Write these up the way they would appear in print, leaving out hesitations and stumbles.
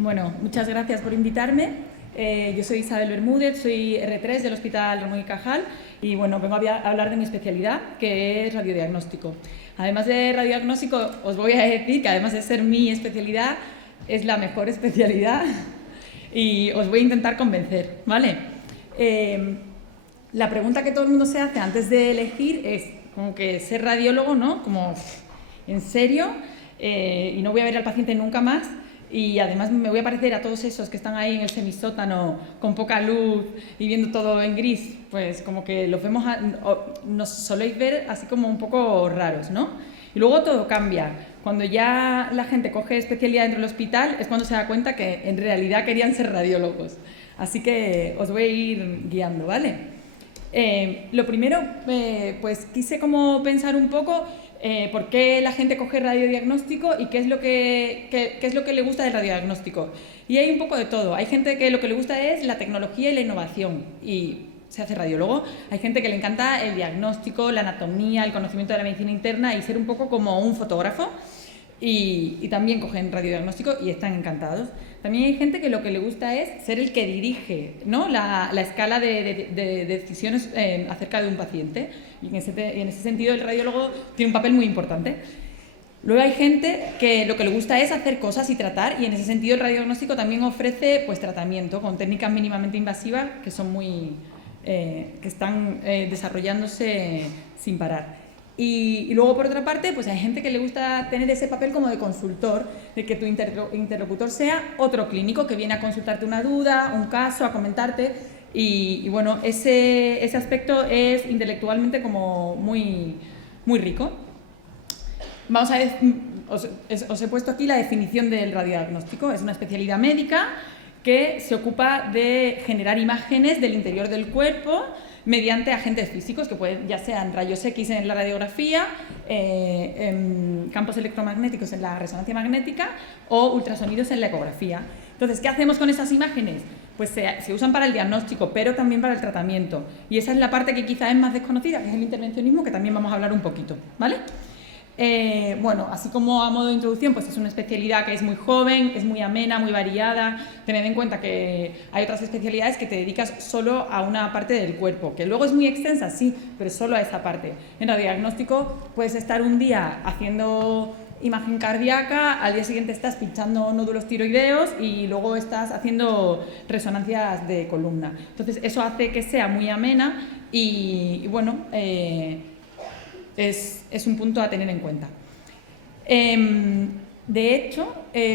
Bueno, muchas gracias por invitarme. Yo soy Isabel Bermúdez, soy R3 del Hospital Ramón y Cajal y bueno, vengo a hablar de mi especialidad, que es radiodiagnóstico. Además de radiodiagnóstico, os voy a decir que además de ser mi especialidad, es la mejor especialidad y os voy a intentar convencer, ¿vale? La pregunta que todo el mundo se hace antes de elegir es como que ser radiólogo, ¿no? Como, ¿en serio? Y no voy a ver al paciente nunca más. Y además me voy a parecer a todos esos que están ahí en el semisótano con poca luz y viendo todo en gris, pues como que los vemos, nos soléis ver así como un poco raros, ¿no? Y luego todo cambia. Cuando ya la gente coge especialidad dentro del hospital es cuando se da cuenta que en realidad querían ser radiólogos. Así que os voy a ir guiando, ¿vale? Lo primero, pues quise como pensar un poco por qué la gente coge radiodiagnóstico y qué es lo que le gusta del radiodiagnóstico. Y hay un poco de todo. Hay gente que lo que le gusta es la tecnología y la innovación y se hace radiólogo. Hay gente que le encanta el diagnóstico, la anatomía, el conocimiento de la medicina interna y ser un poco como un fotógrafo. Y también cogen radiodiagnóstico y están encantados. También hay gente que lo que le gusta es ser el que dirige, ¿no? la escala de decisiones acerca de un paciente. Y en ese sentido el radiólogo tiene un papel muy importante. Luego hay gente que lo que le gusta es hacer cosas y tratar, y en ese sentido el radiodiagnóstico también ofrece pues, tratamiento con técnicas mínimamente invasivas que son que están desarrollándose sin parar. Y luego, por otra parte, pues hay gente que le gusta tener ese papel como de consultor, de que tu interlocutor sea otro clínico que viene a consultarte una duda, un caso, a comentarte. Y bueno, ese aspecto es intelectualmente como muy rico. Vamos a ver, os he puesto aquí la definición del radiodiagnóstico. Es una especialidad médica que se ocupa de generar imágenes del interior del cuerpo mediante agentes físicos, que pueden, ya sean rayos X en la radiografía, campos electromagnéticos en la resonancia magnética o ultrasonidos en la ecografía. Entonces, ¿qué hacemos con esas imágenes? Pues se usan para el diagnóstico, pero también para el tratamiento. Y esa es la parte que quizás es más desconocida, que es el intervencionismo, que también vamos a hablar un poquito, ¿vale? Bueno, así como a modo de introducción, pues es una especialidad que es muy joven, es muy amena, muy variada. Tened en cuenta que hay otras especialidades que te dedicas solo a una parte del cuerpo, que luego es muy extensa, sí, pero solo a esa parte. En el diagnóstico puedes estar un día haciendo imagen cardíaca, al día siguiente estás pinchando nódulos tiroideos y luego estás haciendo resonancias de columna. Entonces eso hace que sea muy amena y bueno, es un punto a tener en cuenta. De hecho,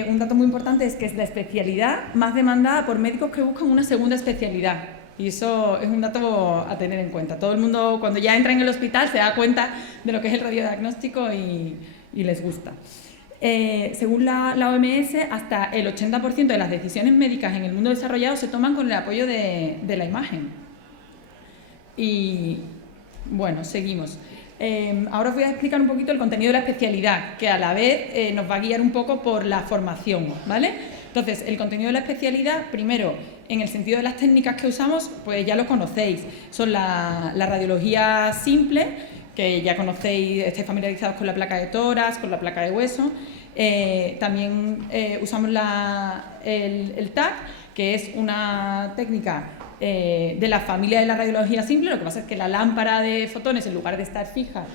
un dato muy importante es que es la especialidad más demandada por médicos que buscan una segunda especialidad. Y eso es un dato a tener en cuenta. Todo el mundo, cuando ya entra en el hospital, se da cuenta de lo que es el radiodiagnóstico y les gusta. Según la OMS, hasta el 80% de las decisiones médicas en el mundo desarrollado se toman con el apoyo de la imagen. Y bueno, seguimos. Ahora os voy a explicar un poquito el contenido de la especialidad, que a la vez nos va a guiar un poco por la formación, ¿vale? Entonces, el contenido de la especialidad, primero, en el sentido de las técnicas que usamos, pues ya lo conocéis. Son la radiología simple, que ya conocéis, estáis familiarizados con la placa de tórax, con la placa de hueso. También usamos el TAC, que es una técnica de la familia de la radiología simple. Lo que pasa es que la lámpara de fotones, en lugar de estar fija,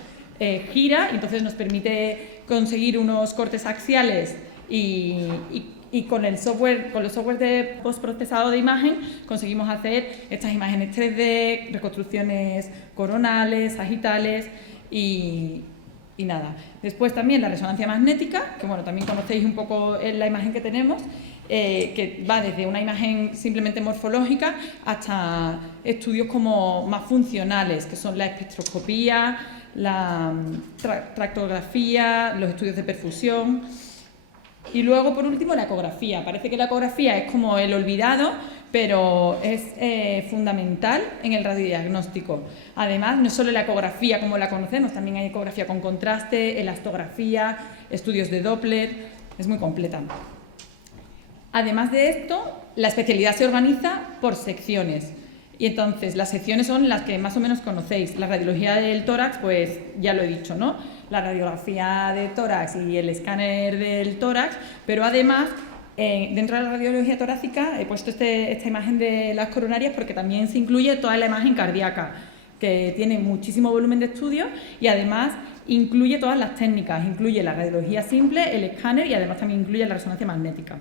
gira y entonces nos permite conseguir unos cortes axiales y con los software de postprocesado de imagen conseguimos hacer estas imágenes 3D, reconstrucciones coronales, sagitales y nada. Después también la resonancia magnética, que bueno, también conocéis un poco la imagen que tenemos, que va desde una imagen simplemente morfológica hasta estudios como más funcionales, que son la espectroscopía, la tractografía, los estudios de perfusión. Y luego, por último, la ecografía. Parece que la ecografía es como el olvidado, pero es fundamental en el radiodiagnóstico. Además, no solo la ecografía como la conocemos, también hay ecografía con contraste, elastografía, estudios de Doppler, es muy completa. Además de esto, la especialidad se organiza por secciones. Y entonces, las secciones son las que más o menos conocéis. La radiología del tórax, pues ya lo he dicho, ¿no? La radiografía de tórax y el escáner del tórax, pero además Dentro de la radiología torácica he puesto esta imagen de las coronarias porque también se incluye toda la imagen cardíaca, que tiene muchísimo volumen de estudio y además incluye todas las técnicas, incluye la radiología simple, el escáner y además también incluye la resonancia magnética.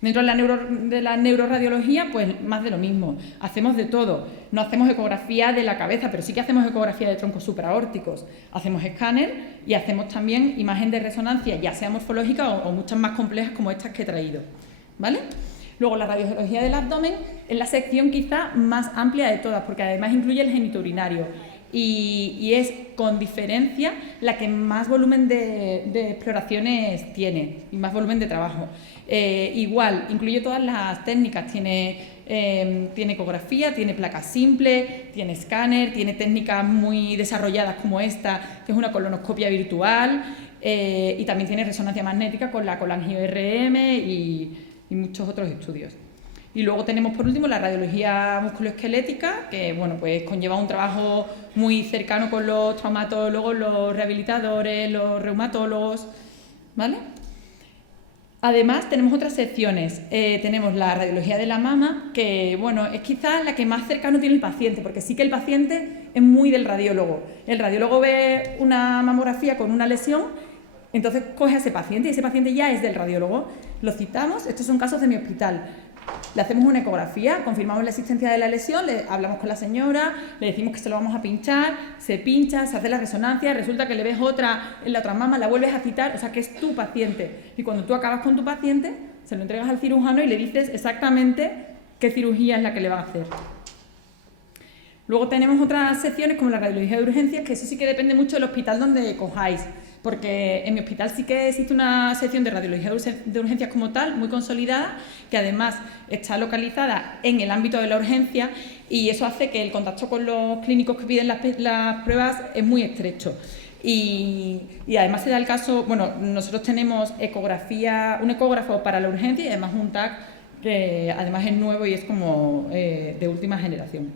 Dentro de la neuroradiología, pues más de lo mismo, hacemos de todo. No hacemos ecografía de la cabeza, pero sí que hacemos ecografía de troncos supraórticos. Hacemos escáner y hacemos también imagen de resonancia, ya sea morfológica o muchas más complejas como estas que he traído, ¿vale? Luego, la radiología del abdomen es la sección quizá más amplia de todas, porque además incluye el genitourinario y es, con diferencia, la que más volumen de exploraciones tiene y más volumen de trabajo. Igual, incluye todas las técnicas, tiene ecografía, tiene placa simple, tiene escáner, tiene técnicas muy desarrolladas como esta, que es una colonoscopia virtual, y también tiene resonancia magnética con la colangio-RM y muchos otros estudios. Y luego tenemos por último la radiología musculoesquelética, que bueno, pues conlleva un trabajo muy cercano con los traumatólogos, los rehabilitadores, los reumatólogos, ¿vale? Además tenemos otras secciones, tenemos la radiología de la mama, que bueno, es quizás la que más cercano tiene el paciente, porque sí que el paciente es muy del radiólogo. El radiólogo ve una mamografía con una lesión, entonces coge a ese paciente y ese paciente ya es del radiólogo. Lo citamos, estos son casos de mi hospital. Le hacemos una ecografía, confirmamos la existencia de la lesión, le hablamos con la señora, le decimos que se lo vamos a pinchar, se pincha, se hace la resonancia, resulta que le ves otra en la otra mama, la vuelves a citar, o sea que es tu paciente. Y cuando tú acabas con tu paciente, se lo entregas al cirujano y le dices exactamente qué cirugía es la que le va a hacer. Luego tenemos otras secciones como la radiología de urgencias, que eso sí que depende mucho del hospital donde cojáis, porque en mi hospital sí que existe una sección de radiología de urgencias como tal, muy consolidada, que además está localizada en el ámbito de la urgencia y eso hace que el contacto con los clínicos que piden las pruebas es muy estrecho. Y además se da el caso, bueno, nosotros tenemos ecografía, un ecógrafo para la urgencia y además un TAC que además es nuevo y es como de última generación.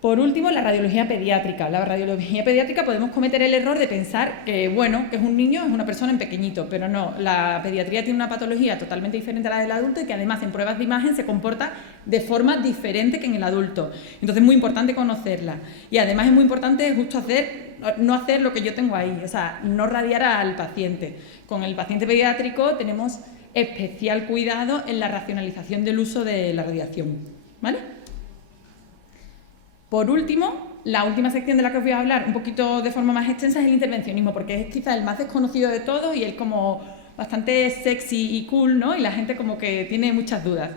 Por último, la radiología pediátrica. La radiología pediátrica podemos cometer el error de pensar que, bueno, que es un niño, es una persona en pequeñito, pero no, la pediatría tiene una patología totalmente diferente a la del adulto y que además en pruebas de imagen se comporta de forma diferente que en el adulto. Entonces es muy importante conocerla. Y además es muy importante justo no hacer lo que yo tengo ahí, o sea, no radiar al paciente. Con el paciente pediátrico tenemos especial cuidado en la racionalización del uso de la radiación, ¿vale? Por último, la última sección de la que os voy a hablar un poquito de forma más extensa es el intervencionismo, porque es quizá el más desconocido de todos y es como bastante sexy y cool, ¿no? Y la gente como que tiene muchas dudas.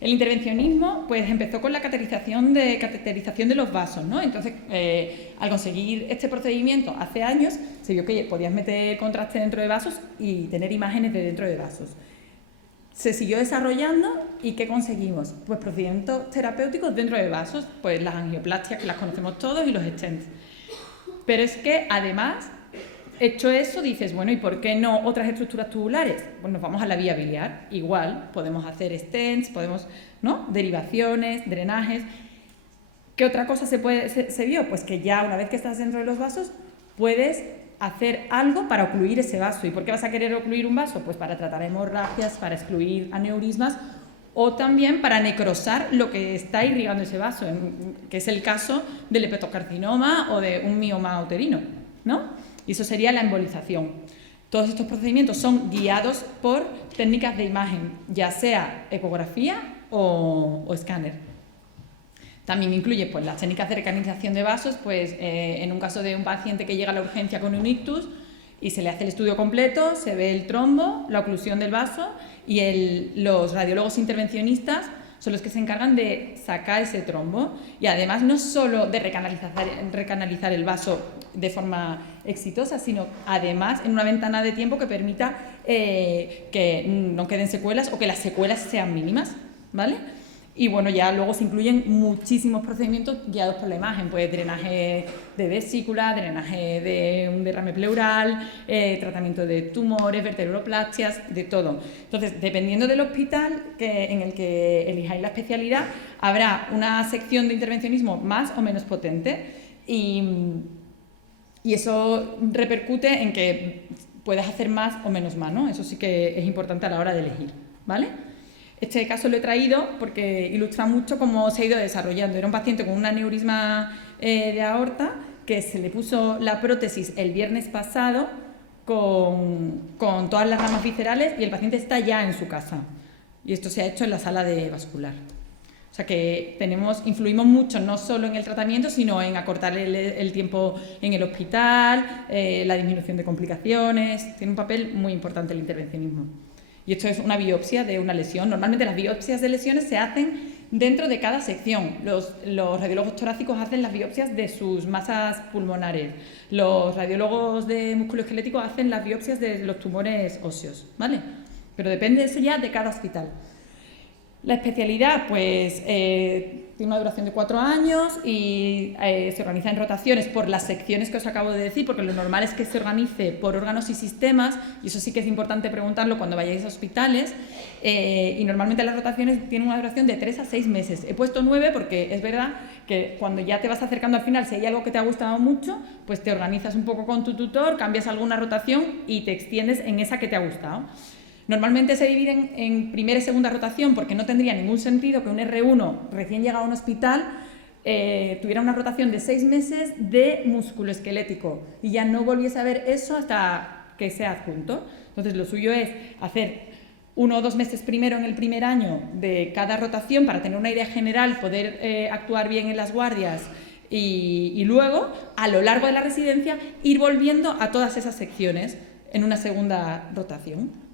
El intervencionismo pues empezó con la cateterización de los vasos, ¿no? Entonces, al conseguir este procedimiento hace años, se vio que podías meter contraste dentro de vasos y tener imágenes de dentro de vasos. Se siguió desarrollando y ¿qué conseguimos? Pues procedimientos terapéuticos dentro de vasos, pues las angioplastias que las conocemos todos y los stents. Pero es que además, hecho eso, dices, bueno, ¿y por qué no otras estructuras tubulares? Pues nos vamos a la vía biliar, igual, podemos hacer stents, podemos, ¿no? Derivaciones, drenajes. ¿Qué otra cosa se vio? Pues que ya una vez que estás dentro de los vasos, puedes hacer algo para ocluir ese vaso. ¿Y por qué vas a querer ocluir un vaso? Pues para tratar hemorragias, para excluir aneurismas o también para necrosar lo que está irrigando ese vaso, que es el caso del hepatocarcinoma o de un mioma uterino, ¿no? Y eso sería la embolización. Todos estos procedimientos son guiados por técnicas de imagen, ya sea ecografía o escáner. También incluye pues, las técnicas de recanalización de vasos, pues en un caso de un paciente que llega a la urgencia con un ictus y se le hace el estudio completo, se ve el trombo, la oclusión del vaso y los radiólogos intervencionistas son los que se encargan de sacar ese trombo y además no solo de recanalizar el vaso de forma exitosa, sino además en una ventana de tiempo que permita que no queden secuelas o que las secuelas sean mínimas, ¿vale? Y bueno, ya luego se incluyen muchísimos procedimientos guiados por la imagen, pues drenaje de vesícula, drenaje de un derrame pleural, tratamiento de tumores, vertebroplastias, de todo. Entonces, dependiendo del hospital en el que elijáis la especialidad, habrá una sección de intervencionismo más o menos potente y eso repercute en que puedes hacer más o menos más, ¿no? Eso sí que es importante a la hora de elegir, ¿vale? Este caso lo he traído porque ilustra mucho cómo se ha ido desarrollando. Era un paciente con un aneurisma de aorta que se le puso la prótesis el viernes pasado con todas las ramas viscerales y el paciente está ya en su casa. Y esto se ha hecho en la sala de vascular. O sea que influimos mucho no solo en el tratamiento, sino en acortar el tiempo en el hospital, la disminución de complicaciones. Tiene un papel muy importante el intervencionismo. Y esto es una biopsia de una lesión. Normalmente las biopsias de lesiones se hacen dentro de cada sección. Los radiólogos torácicos hacen las biopsias de sus masas pulmonares. Los radiólogos de musculoesquelético hacen las biopsias de los tumores óseos, ¿vale? Pero depende eso ya de cada hospital. La especialidad, pues, tiene una duración de 4 años y se organiza en rotaciones por las secciones que os acabo de decir, porque lo normal es que se organice por órganos y sistemas, y eso sí que es importante preguntarlo cuando vayáis a hospitales, y normalmente las rotaciones tienen una duración de 3 a 6 meses. He puesto 9 porque es verdad que cuando ya te vas acercando al final, si hay algo que te ha gustado mucho, pues te organizas un poco con tu tutor, cambias alguna rotación y te extiendes en esa que te ha gustado. Normalmente se dividen en primera y segunda rotación porque no tendría ningún sentido que un R1 recién llegado a un hospital tuviera una rotación de 6 meses de musculoesquelético y ya no volviese a ver eso hasta que sea adjunto. Entonces lo suyo es hacer 1 o 2 meses primero en el primer año de cada rotación para tener una idea general, poder actuar bien en las guardias y luego, a lo largo de la residencia, ir volviendo a todas esas secciones en una segunda rotación.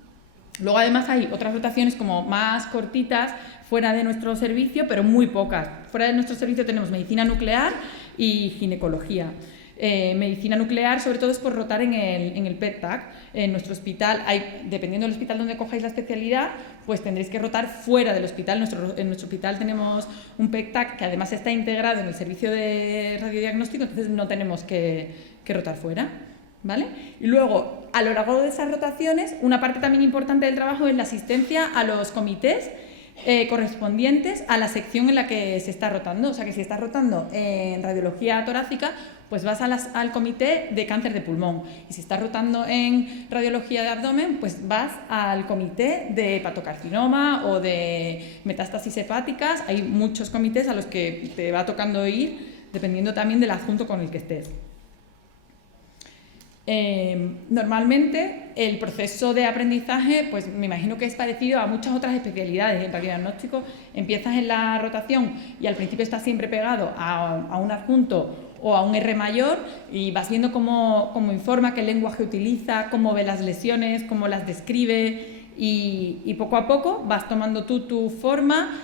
Luego además hay otras rotaciones como más cortitas fuera de nuestro servicio, pero muy pocas. Fuera de nuestro servicio tenemos medicina nuclear y ginecología. Medicina nuclear sobre todo es por rotar en el PET-TAC. En nuestro hospital, dependiendo del hospital donde cojáis la especialidad, pues tendréis que rotar fuera del hospital. En nuestro hospital tenemos un PET-TAC que además está integrado en el servicio de radiodiagnóstico, entonces no tenemos que rotar fuera, ¿vale? Y luego, a lo largo de esas rotaciones, una parte también importante del trabajo es la asistencia a los comités correspondientes a la sección en la que se está rotando. O sea que si estás rotando en radiología torácica, pues vas al comité de cáncer de pulmón. Y si estás rotando en radiología de abdomen, pues vas al comité de hepatocarcinoma o de metástasis hepáticas. Hay muchos comités a los que te va tocando ir, dependiendo también del adjunto con el que estés. Normalmente el proceso de aprendizaje, pues me imagino que es parecido a muchas otras especialidades. En radiodiagnóstico empiezas en la rotación y al principio estás siempre pegado a un adjunto o a un R mayor y vas viendo cómo informa, qué lenguaje utiliza, cómo ve las lesiones, cómo las describe y poco a poco vas tomando tú tu forma.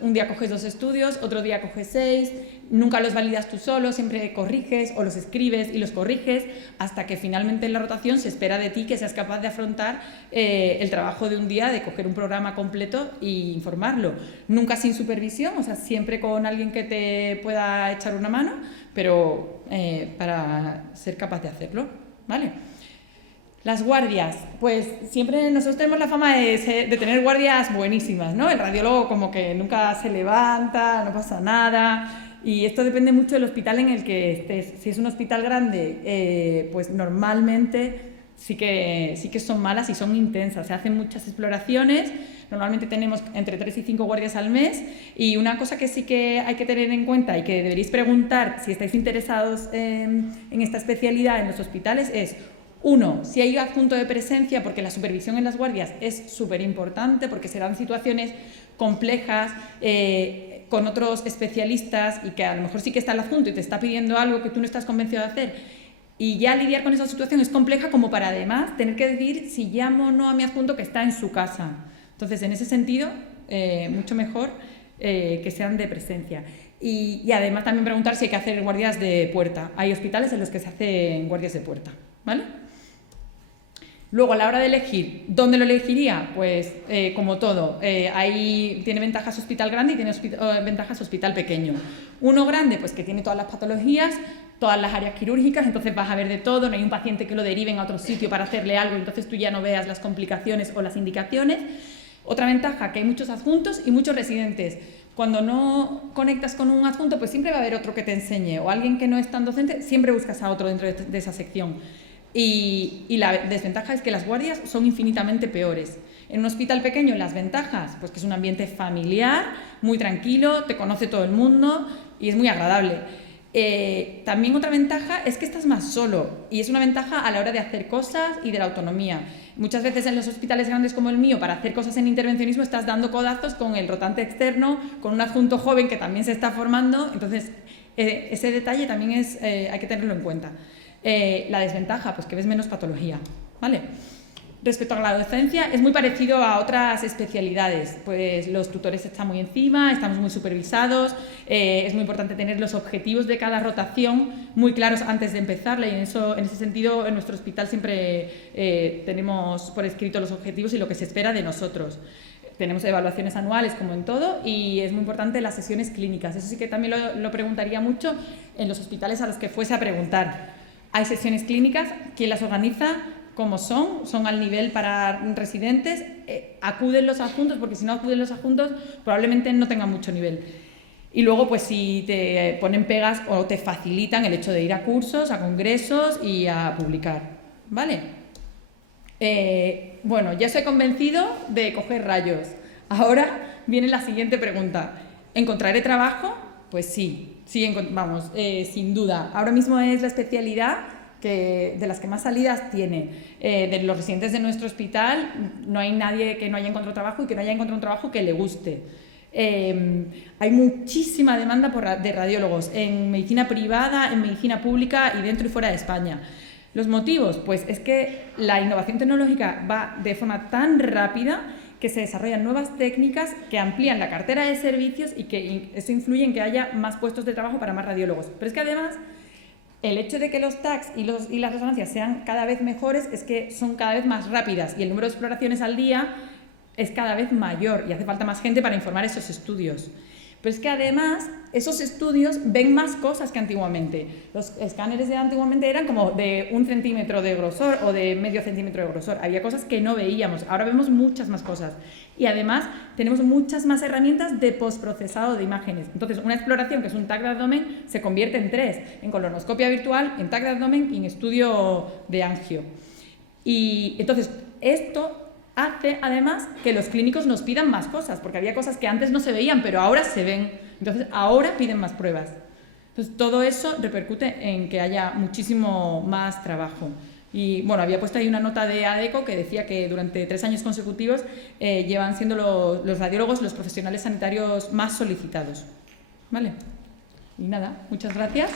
Un día coges 2 estudios, otro día coges 6, nunca los validas tú solo, siempre corriges o los escribes y los corriges hasta que finalmente en la rotación se espera de ti que seas capaz de afrontar el trabajo de un día, de coger un programa completo e informarlo. Nunca sin supervisión, o sea, siempre con alguien que te pueda echar una mano, pero para ser capaz de hacerlo, ¿vale? Las guardias, pues siempre nosotros tenemos la fama de tener guardias buenísimas, ¿no? El radiólogo como que nunca se levanta, no pasa nada y esto depende mucho del hospital en el que estés. Si es un hospital grande, pues normalmente sí que son malas y son intensas, se hacen muchas exploraciones, normalmente tenemos entre 3 y 5 guardias al mes y una cosa que sí que hay que tener en cuenta y que deberéis preguntar si estáis interesados en esta especialidad en los hospitales es: 1, si hay adjunto de presencia, porque la supervisión en las guardias es súper importante, porque se dan situaciones complejas con otros especialistas y que a lo mejor sí que está el adjunto y te está pidiendo algo que tú no estás convencido de hacer. Y ya lidiar con esa situación es compleja como para además tener que decidir si llamo o no a mi adjunto que está en su casa. Entonces, en ese sentido, mucho mejor que sean de presencia. Y además también preguntar si hay que hacer guardias de puerta. Hay hospitales en los que se hacen guardias de puerta, ¿vale? Luego, a la hora de elegir, ¿dónde lo elegiría? Pues, como todo, tiene ventajas hospital grande y tiene ventajas hospital pequeño. Uno grande, pues que tiene todas las patologías, todas las áreas quirúrgicas, entonces vas a ver de todo, no hay un paciente que lo deriven a otro sitio para hacerle algo, entonces tú ya no veas las complicaciones o las indicaciones. Otra ventaja, que hay muchos adjuntos y muchos residentes. Cuando no conectas con un adjunto, pues siempre va a haber otro que te enseñe, o alguien que no es tan docente, siempre buscas a otro dentro de esa sección. Y la desventaja es que las guardias son infinitamente peores. En un hospital pequeño, las ventajas, pues que es un ambiente familiar, muy tranquilo, te conoce todo el mundo y es muy agradable. También otra ventaja es que estás más solo y es una ventaja a la hora de hacer cosas y de la autonomía. Muchas veces en los hospitales grandes como el mío, para hacer cosas en intervencionismo estás dando codazos con el rotante externo, con un adjunto joven que también se está formando, entonces ese detalle también hay que tenerlo en cuenta. La desventaja, pues que ves menos patología, ¿vale? Respecto a la docencia, es muy parecido a otras especialidades, pues los tutores están muy encima, estamos muy supervisados, es muy importante tener los objetivos de cada rotación muy claros antes de empezarla y en ese sentido en nuestro hospital siempre tenemos por escrito los objetivos y lo que se espera de nosotros. Tenemos evaluaciones anuales como en todo y es muy importante las sesiones clínicas, eso sí que también lo preguntaría mucho en los hospitales a los que fuese a preguntar. Hay sesiones clínicas, ¿quién las organiza? ¿Cómo son? ¿Son al nivel para residentes? ¿Acuden los adjuntos? Porque si no acuden los adjuntos probablemente no tengan mucho nivel. Y luego, pues si te ponen pegas o te facilitan el hecho de ir a cursos, a congresos y a publicar, ¿vale? Bueno, ya estoy convencido de coger rayos. Ahora viene la siguiente pregunta. ¿Encontraré trabajo? Pues sí, vamos, sin duda. Ahora mismo es la especialidad de las que más salidas tiene. De los residentes de nuestro hospital no hay nadie que no haya encontrado trabajo y que no haya encontrado un trabajo que le guste. Hay muchísima demanda de radiólogos en medicina privada, en medicina pública y dentro y fuera de España. ¿Los motivos? Pues es que la innovación tecnológica va de forma tan rápida que se desarrollan nuevas técnicas que amplían la cartera de servicios y que eso influye en que haya más puestos de trabajo para más radiólogos. Pero es que además el hecho de que los TACs y las resonancias sean cada vez mejores es que son cada vez más rápidas y el número de exploraciones al día es cada vez mayor y hace falta más gente para informar esos estudios. Pero es que además esos estudios ven más cosas que antiguamente. Los escáneres de antiguamente eran como de 1 centímetro de grosor o de medio centímetro de grosor. Había cosas que no veíamos, ahora vemos muchas más cosas. Y además tenemos muchas más herramientas de postprocesado de imágenes. Entonces una exploración que es un TAC de abdomen se convierte en 3, en colonoscopia virtual, en TAC de abdomen y en estudio de angio. Y entonces esto hace además que los clínicos nos pidan más cosas, porque había cosas que antes no se veían, pero ahora se ven. Entonces ahora piden más pruebas. Entonces todo eso repercute en que haya muchísimo más trabajo. Y bueno, había puesto ahí una nota de ADECO que decía que durante 3 años consecutivos llevan siendo los radiólogos los profesionales sanitarios más solicitados. ¿Vale? Y nada, muchas gracias.